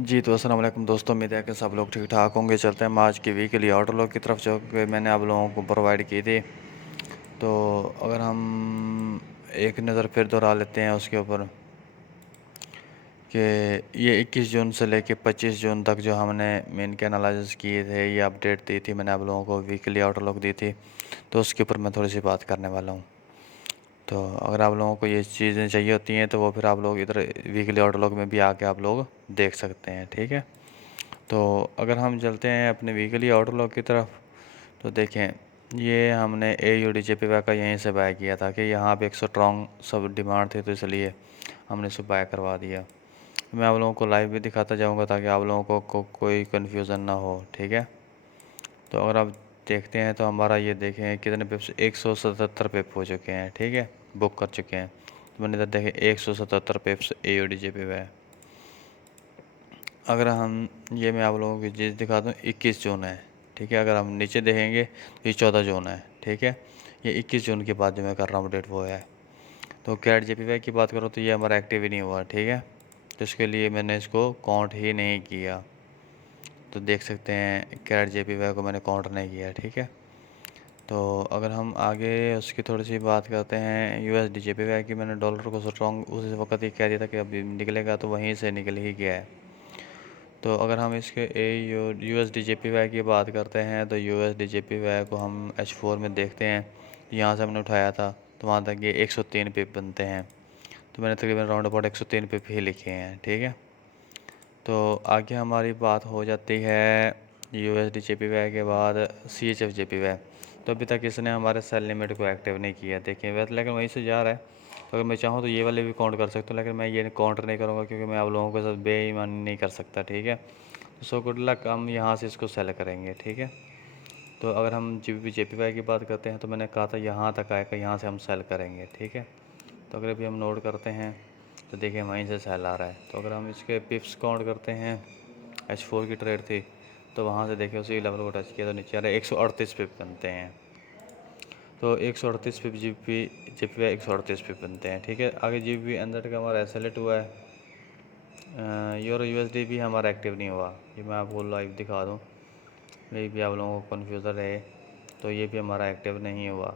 जी तो अस्सलाम वालेकुम दोस्तों, उम्मीद है कि सब लोग ठीक ठाक होंगे। चलते हैं हम आज की वीकली आउटलुक की तरफ जो कि मैंने आप लोगों को प्रोवाइड की थी। तो अगर हम एक नज़र फिर दोहरा लेते हैं उसके ऊपर कि ये 21 जून से लेके 25 जून तक जो हमने मेन के एनालिसिस किए थे, ये अपडेट दी थी मैंने आप लोगों को, वीकली आउटलुक दी थी। तो उसके ऊपर मैं थोड़ी सी बात करने वाला हूँ। तो अगर आप लोगों को ये चीज़ें चाहिए होती हैं तो वो फिर आप लोग इधर वीकली आउटलुक में भी आके आप लोग देख सकते हैं, ठीक है। तो अगर हम चलते हैं अपने वीकली आउटलुक की तरफ, तो देखें ये हमने AUD का यहीं से बाय किया था कि यहाँ पे एक स्ट्रॉन्ग सब डिमांड थी, तो इसलिए हमने इसे बाय करवा दिया। मैं आप लोगों को लाइव भी दिखाता जाऊँगा ताकि आप लोगों को कोई कन्फ्यूज़न ना हो, ठीक है। तो अगर आप देखते हैं तो हमारा ये देखें कितने पिप्स 177 पिप हो चुके हैं, ठीक है, बुक कर चुके हैं। तो मैंने इधर देखे 177 पिप्स AUD है। अगर हम ये मैं आप लोगों की चीज़ दिखा दूँ, 21 जून है, ठीक है। अगर हम नीचे देखेंगे तो ये 14 जून है, ठीक है। ये 21 जून के बाद जो मैं कर रहा हूँ अपडेट वो है। तो कैट JPY की बात करूँ तो ये हमारा एक्टिव ही नहीं हुआ, ठीक है। तो इसके लिए मैंने इसको काउंट ही नहीं किया। तो देख सकते हैं कैट JPY को मैंने काउंट नहीं किया, ठीक है। तो अगर हम आगे उसकी थोड़ी सी बात करते हैं USD JPY की, मैंने डॉलर को स्ट्रॉन्ग उस वक्त ही कह दिया था कि अभी निकलेगा, तो वहीं से निकल ही गया है। तो अगर हम इसके USD JPY की बात करते हैं तो USD JPY को हम H4 में देखते हैं। यहाँ से हमने उठाया था तो वहाँ तक ये 103 पिप बनते हैं। तो मैंने तकरीबन राउंड अबाउट 103 पिप ही लिखे हैं, ठीक है। तो आगे हमारी बात हो जाती है USD JPY के बाद CHF JPY। तो अभी तक इसने हमारे सेल लिमिट को एक्टिव नहीं किया, देखिए वैसे, लेकिन वहीं से जा रहा है। तो अगर मैं चाहूँ तो ये वाले भी काउंट कर सकता हूँ, लेकिन मैं ये काउंट नहीं करूँगा क्योंकि मैं आप लोगों के साथ बेईमानी नहीं कर सकता, ठीक है। तो सो गुड लक, हम यहाँ से इसको सेल करेंगे, ठीक है। तो अगर हम JPY की बात करते हैं तो मैंने कहा था यहाँ तक आएगा, यहाँ से हम सेल करेंगे, ठीक है। तो अगर अभी हम नोट करते हैं तो देखिए वहीं से सेल आ रहा है। तो अगर हम इसके पिप्स काउंट करते हैं, H4 की ट्रेड थी तो वहाँ से देखिए उसी लेवल को टच किया तो नीचे आ रहा है 138 पिप बनते हैं। तो 138 पिप JPY 138 पिप बनते हैं, ठीक है। आगे GBP का हमारा SLA हुआ है। यूरो USD भी हमारा एक्टिव नहीं हुआ, ये मैं आपको लाइव दिखा दूँ, ये भी आप लोगों को कन्फ्यूज़न रहे। तो ये भी हमारा एक्टिव नहीं हुआ।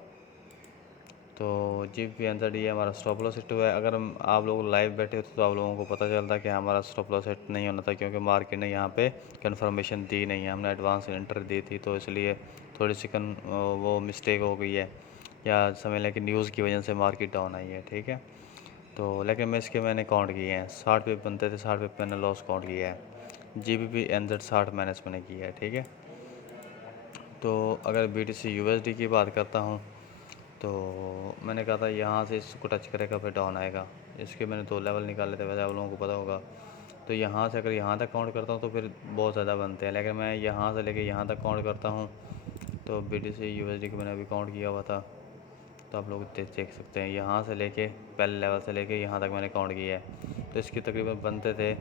तो GBP ये हमारा स्टॉप लॉस हिट हुआ है। अगर हम आप लोग लाइव बैठे होते तो आप लोगों को पता चलता कि हमारा स्टॉप लॉस हिट नहीं होना था, क्योंकि मार्केट ने यहाँ पे कन्फर्मेशन दी नहीं है, हमने एडवांस एंट्री दी थी, तो इसलिए थोड़ी सी वो मिस्टेक हो गई है, या समझ लें कि न्यूज़ की वजह से मार्केट डाउन आई है, ठीक है। तो लेकिन मैंने काउंट किए हैं, 60 पे बनते थे, 60 पे मैंने लॉस काउंट किया है। GBP NZ 60 माइनस मैंने किया है, ठीक है। तो अगर BTC USD की बात करता हूँ तो मैंने कहा था यहाँ से इसको टच करेगा फिर डाउन आएगा। इसके मैंने 2 लेवल निकाले थे, वैसे आप लोगों को पता होगा। तो यहाँ से अगर यहाँ तक काउंट करता हूँ तो फिर बहुत ज़्यादा बनते हैं, लेकिन मैं यहाँ से लेके यहाँ तक काउंट करता हूँ। तो BTC USD को मैंने अभी काउंट किया हुआ था, तो आप लोग देख सकते हैं यहाँ से लेके पहले लेवल से लेके यहाँ तक मैंने काउंट किया है। तो इसके तकरीबन बनते थे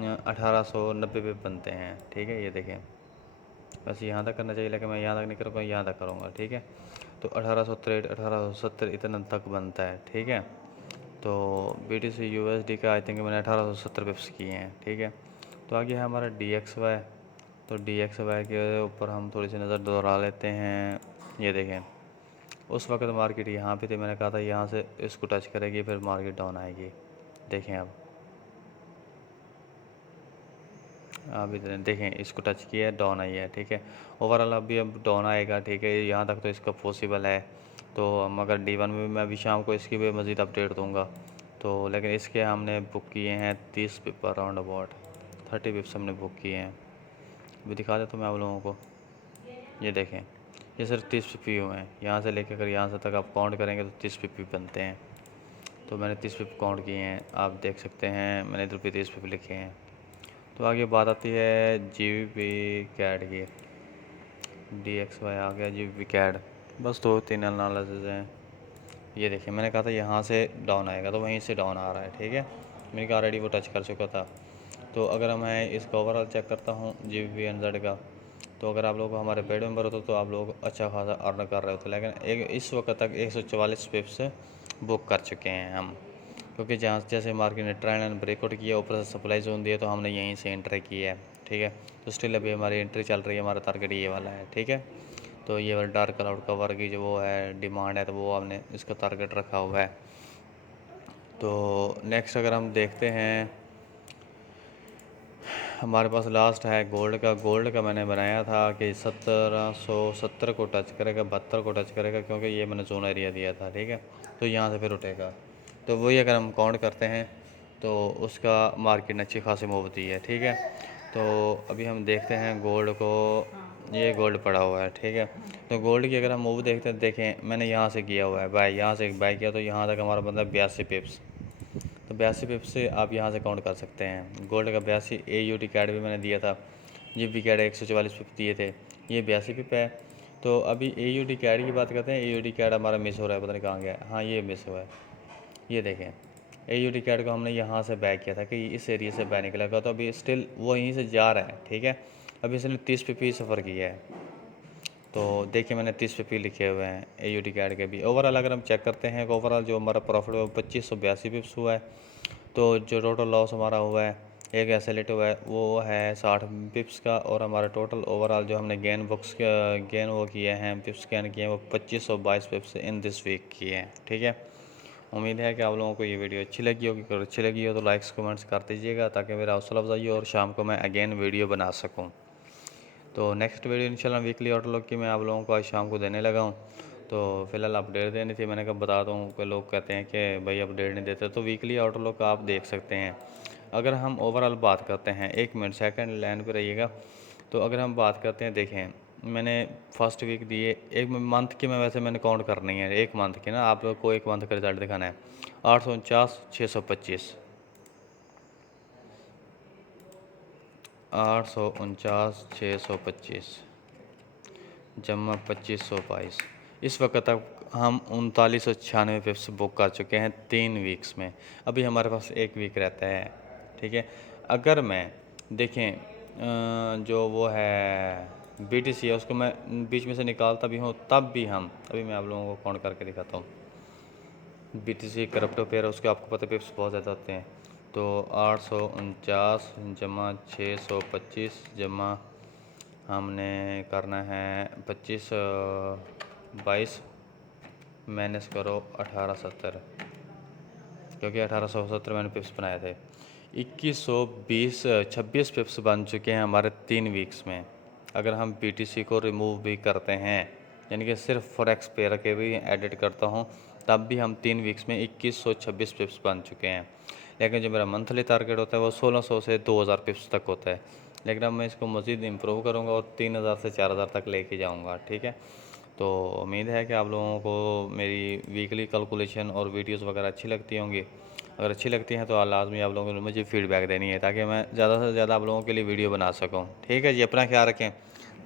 1890 पे बनते हैं, ठीक है। ये देखें, बस यहाँ तक करना चाहिए, लेकिन मैं यहाँ तक नहीं करूँगा, यहाँ तक करूँगा, ठीक है। तो 1863 1870 इतना तक बनता है, ठीक है। तो BTC USD का आई थिंक मैंने 1870 पिप्स किए हैं, ठीक है। तो आगे है हमारा DXY। तो DXY के ऊपर हम थोड़ी सी नज़र दोहरा लेते हैं। ये देखें, उस वक्त मार्केट यहाँ पे थी, मैंने कहा था यहाँ से इसको टच करेगी फिर मार्केट डाउन आएगी। देखें अब इधर देखें, इसको टच किया है, डाउन आई है, ठीक है। ओवरऑल अभी अब डाउन आएगा, ठीक है, यहाँ तक तो इसका पॉसिबल है। तो हम अगर D1 में भी मैं अभी शाम को इसकी भी मज़ीद अपडेट दूंगा। तो लेकिन इसके हमने बुक किए हैं 30 पिप अराउंड अबाउट 30 पिप्स हमने बुक किए हैं। अभी दिखा देता हूँ मैं आप लोगों को। ये देखें, ये सिर्फ 30 पिप ही हुए हैं, यहाँ से लेकर यहाँ से तक आप काउंट करेंगे तो 30 पिप ही बनते हैं। तो मैंने 30 पिप काउंट किए हैं, आप देख सकते हैं, मैंने इधर पे 30 पिप लिखे हैं। तो आगे बात आती है GBP कैड की। DXY आ गया, GBP कैड, बस 2-3 एनालिसिस हैं। ये देखिए, मैंने कहा था यहाँ से डाउन आएगा तो वहीं से डाउन आ रहा है, ठीक है। मैंने कहा ऑलरेडी वो टच कर चुका था। तो अगर मैं इसका ओवरऑल चेक करता हूँ GBP NZ का, तो अगर आप लोग हमारे पेड मेंबर होते तो आप लोग अच्छा खासा अर्न कर रहे होते, लेकिन एक इस वक्त तक 144 पिप्स बुक कर चुके हैं हम, क्योंकि जहाँ जैसे मार्केट ने ट्रायल एंड ब्रेकआउट किया, ऊपर से सप्लाई जोन दिया, तो हमने यहीं से एंट्री की है, ठीक है। तो स्टिल अभी हमारी एंट्री चल रही है, हमारा टारगेट ये वाला है, ठीक है। तो ये वाला डार्क क्लाउड कवर की जो वो है डिमांड है, तो वो हमने इसका टारगेट रखा हुआ है। तो नेक्स्ट अगर हम देखते हैं, हमारे पास लास्ट है गोल्ड का मैंने बनाया था कि 1770 को टच करेगा, 72 को टच करेगा, क्योंकि ये मैंने जोन एरिया दिया था, ठीक है। तो यहाँ से फिर उठेगा, तो वही अगर हम काउंट करते हैं तो उसका मार्केट ने अच्छी खासी मूव दी है, ठीक है। तो अभी हम देखते हैं गोल्ड को, ये गोल्ड पड़ा हुआ है, ठीक है। तो गोल्ड की अगर हम मूव देखते हैं, देखें मैंने यहाँ से किया हुआ है बाय, यहाँ से एक बाय किया, तो यहाँ तक हमारा बंदा 82 पिप्स, तो 82 पिप्स से आप यहाँ से काउंट कर सकते हैं। गोल्ड का 82 AUD कैड भी मैंने दिया था, ये भी कैड 144 पिप दिए थे, ये 82 पिप है। तो अभी AUD कैड की बात करते हैं, AUD कैड हमारा मिस हो रहा है, पता नहीं कहाँ गया, हाँ ये मिस हुआ है, ये देखें। AUD कैड को हमने यहाँ से बैक किया था कि इस एरिया से बैक निकलेगा, तो अभी स्टिल वो यहीं से जा रहा है, ठीक है। अभी इसने 30 पिप ही सफ़र किया है, तो देखिए मैंने 30 पे लिखे हुए हैं AUD कैड के भी। ओवरऑल अगर हम चेक करते हैं, ओवरऑल जो हमारा प्रॉफिट है वो 2582 पिप्स हुआ है। तो जो टोटल लॉस हमारा हुआ है, एक एसेलेट हुआ है, वो है 60 पिप्स का, और हमारा टोटल ओवरऑल जो हमने गेन वो किए हैं, पिप्स गेन किए हैं, वो 2522 पिप्स इन दिस वीक किए हैं, ठीक है। उम्मीद है कि आप लोगों को ये वीडियो अच्छी लगी होगी। अगर अच्छी लगी हो तो लाइक्स कमेंट्स कर दीजिएगा, ताकि मेरा हौसला अफजाई हो और शाम को मैं अगेन वीडियो बना सकूँ। तो नेक्स्ट वीडियो इंशाल्लाह वीकली आउटलुक की मैं आप लोगों को आज शाम को देने लगा हूँ। तो फ़िलहाल अपडेट देनी थी, मैंने कहा बता दूँ कि लोग कहते हैं कि भाई अपडेट नहीं देते, तो वीकली आउटलुक आप देख सकते हैं। अगर हम ओवरऑल बात करते हैं, 1 मिनट सेकंड लाइन पर रहिएगा। तो अगर हम बात करते हैं, देखें मैंने फर्स्ट वीक दिए, एक मंथ की मैं वैसे मैंने काउंट करनी है, एक मंथ की ना, आप लोग को एक मंथ का रिजल्ट दिखाना है। 849 625, 849 625 जमा 2522। इस वक्त तक हम 3996 पिप्स बुक कर चुके हैं 3 वीक्स में। अभी हमारे पास 1 वीक रहता है, ठीक है। अगर मैं देखें जो वो है BTC है, उसको मैं बीच में से निकालता भी हूँ, तब भी हम, अभी मैं आप लोगों को काउंट करके दिखाता हूँ। BTC करप्टो पेयर है, उसके आपको पता पिप्स बहुत ज़्यादा होते हैं। तो 849 जमा 625 जमा हमने करना है 22 माइनस करो 1870, क्योंकि 1870 मैंने पिप्स बनाए थे। 26 पिप्स बन चुके हैं हमारे 3 वीक्स में। अगर हम BTC को रिमूव भी करते हैं, यानी कि सिर्फ फॉरेक्स पेयर के भी एडिट करता हूँ, तब भी हम 3 वीक्स में 2126 पिप्स बन चुके हैं। लेकिन जो मेरा मंथली टारगेट होता है वो 1600 से 2000 पिप्स तक होता है। लेकिन अब मैं इसको मज़ीद इम्प्रूव करूँगा और 3000 से 4000 तक लेके जाऊँगा, ठीक है। तो उम्मीद है कि आप लोगों को मेरी वीकली कैलकुलेशन और वीडियोस वगैरह अच्छी लगती होंगी। अगर अच्छी लगती हैं तो लाजमी आप लोगों को मुझे फ़ीडबैक देनी है, ताकि मैं ज़्यादा से ज़्यादा आप लोगों के लिए वीडियो बना सकूँ, ठीक है जी। अपना ख्याल रखें,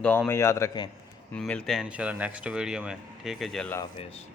दुआओं में याद रखें। मिलते हैं इंशाल्लाह नेक्स्ट वीडियो में, ठीक है जी। अल्लाह हाफ़िज़।